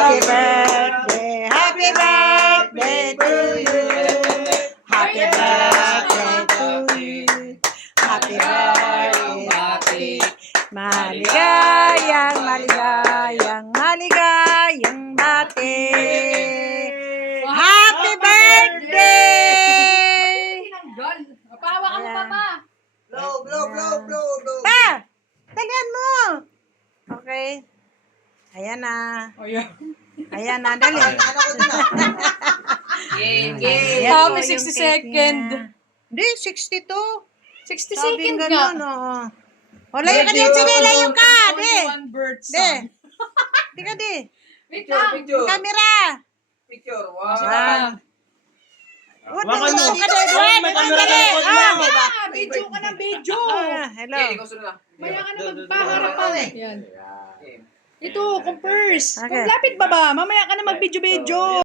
Happy birthday, happy birthday to you. Happy birthday to you. Happy birthday. Maligayang, maligayang, maligayang bati. Happy birthday! Pahawa ka mo, Papa. Blow. Pa! Dalian mo! Okay. Ayan na. Ayan na, dali. Happy 62nd. Hindi, 62. 62nd nga. O, layo ka diyan, sige, layo ka. Di. One birth Di. son. Di ka, di. Wait lang. Camera. One. Huwag ka na dito, Edward. Dali. Video ka ng video. Hello. Maya ka na magpaharapan. Yan. Ito, compers. Okay. Lapit ba ba? Mamaya ka na mag-video-video.